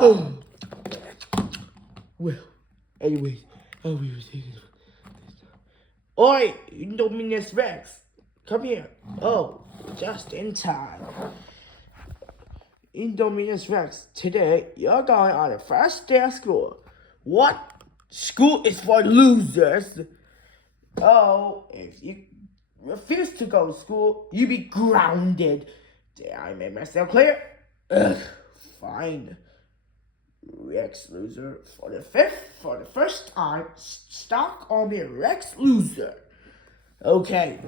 Oh. Well, anyways, Oi, Indominus Rex, come here. Oh, just in time. Indominus Rex, today you're going on the first day of school. What? School is for losers. Oh, if you refuse to go to school, you be grounded. Did I make myself clear? Ugh, fine. Rex loser for the first time. Stock on me, Rex loser. Okay,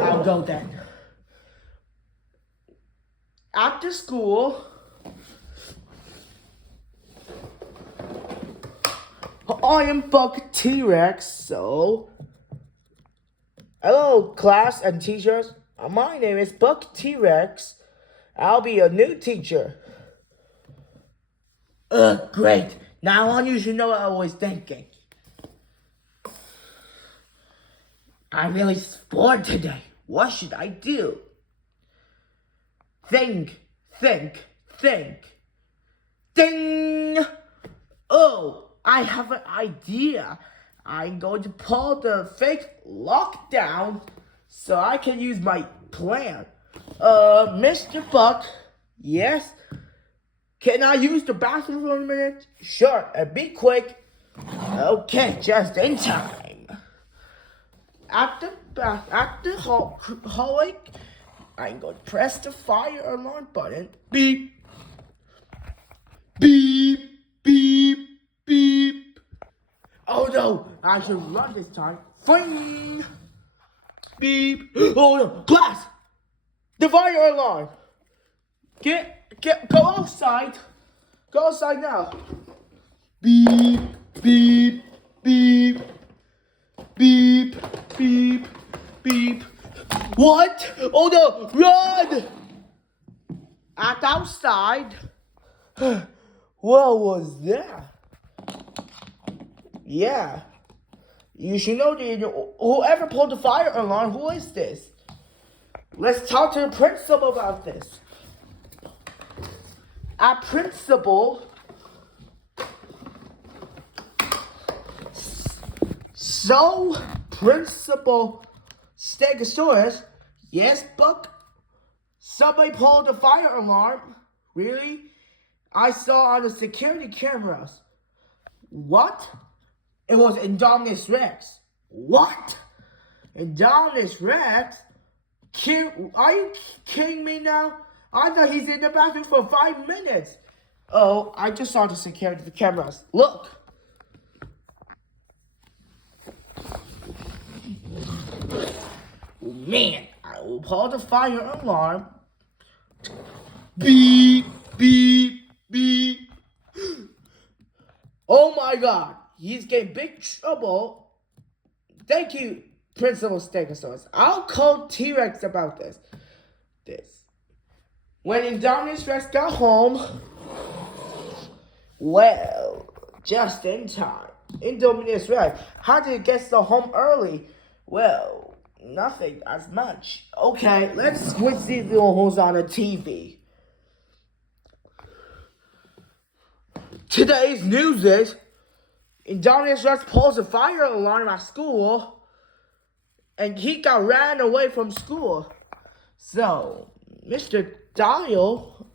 I'll go then. After school, I am Buck T-Rex, so hello class and teachers. My name is Buck T-Rex. I'll be a new teacher. Great. Now on you should know what I was thinking. I'm really bored today. What should I do? Think. Ding! Oh, I have an idea. I'm going to pull the fake lockdown so I can use my plan. Mr. Buck, yes? Can I use the bathroom for a minute? Sure, and be quick. Okay, just in time. At the hallway, I'm going to press the fire alarm button. Beep. Beep, beep, beep. Oh no, I should run this time. Fing. Beep. Oh no, class. The fire alarm. Go outside. Go outside now. Beep, beep, beep. Beep, beep, beep. What? Oh no, run! At outside. What was that? Yeah. You should know that whoever pulled the fire alarm, who is this? Let's talk to the principal about this. Our principal. So, Principal Stegosaurus, yes, Buck? Somebody pulled the fire alarm. Really? I saw on the security cameras. What? It was Indominus Rex. What? Indominus Rex? Are you kidding me now? I thought he's in the bathroom for 5 minutes. Oh, I just saw the security cameras. Look. Man, I will pull the fire alarm. Beep, beep, beep. Oh my God, he's getting big trouble. Thank you, Principal Stegosaurus. I'll call T-Rex about this. When Indominus Rex got home, well, just in time. Indominus Rex, how did it get so home early? Well, nothing as much. Okay, let's switch these little holes on the TV. Today's news is Indominus Rex pulls a fire alarm at school and he got ran away from school. So, Mr. Dial,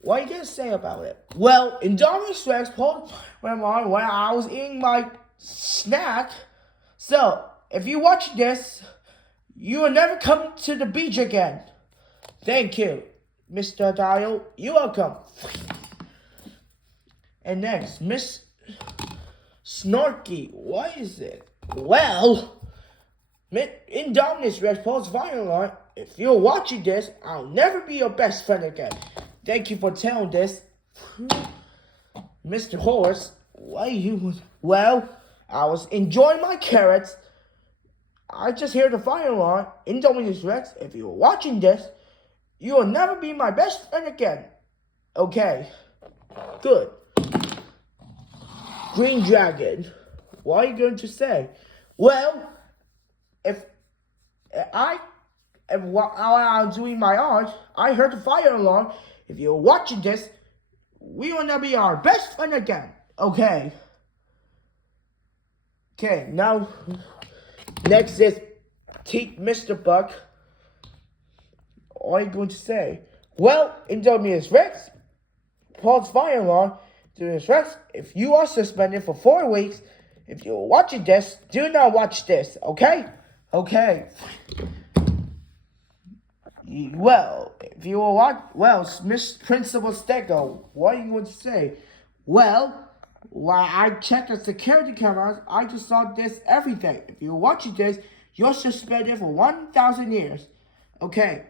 what are you gonna say about it? Well, Indominus Rex pulled my alarm when I was eating my snack. So, if you watch this, you will never come to the beach again. Thank you, Mr. Dial. You're welcome. And next, Miss Snorky. What is it? Well, Indominus Rex pulls fire alarm. If you're watching this, I'll never be your best friend again. Thank you for telling this. Mr. Horse, why you... Well, I was enjoying my carrots. I just heard the fire alarm. Indominus Rex, if you're watching this, you will never be my best friend again. Okay. Good. Green Dragon, what are you going to say? Well, while I was doing my art, I heard the fire alarm. If you're watching this, we wanna be our best friend again. Okay. Okay, now next is Mr. Buck. What are you going to say? Well, Indominus Rex, Paul's fire alarm. Indominus Rex, if you are suspended for 4 weeks, if you're watching this, do not watch this, okay? Okay. Well, if you will watch, well, Miss Principal Stego, what are you going to say? Well, while I checked the security cameras, I just saw this everything. If you're watching this, you're suspended for 1,000 years. Okay.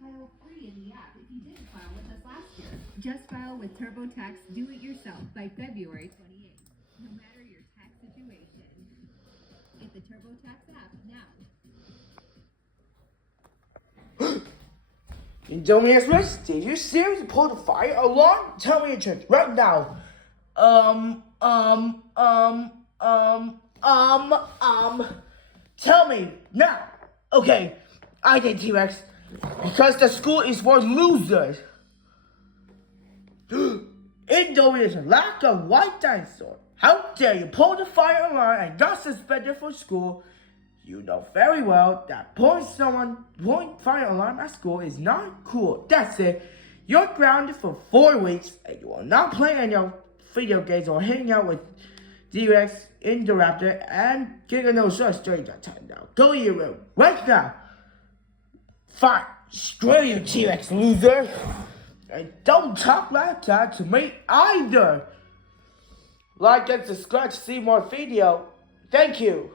File free in the app if you didn't file with us last year. Just file with TurboTax Do-It-Yourself by February 28th, no matter your tax situation. Get the TurboTax app now. Indominus Rex, did you seriously pull the fire alarm? Tell me the truth right now. Tell me now. Okay, I think T-Rex, because the school is for losers. Indominus lack of white dinosaur. How dare you pull the fire alarm and got suspended from school? You know very well that pulling fire alarm at school is not cool. That's it. You're grounded for 4 weeks and you will not play any video games or hang out with D-Rex, Indoraptor, and Giganosaurus during that time. Now go to your room right now. Fine. Screw you, T-Rex loser. And don't talk like that to me either. Like and subscribe to see more video. Thank you.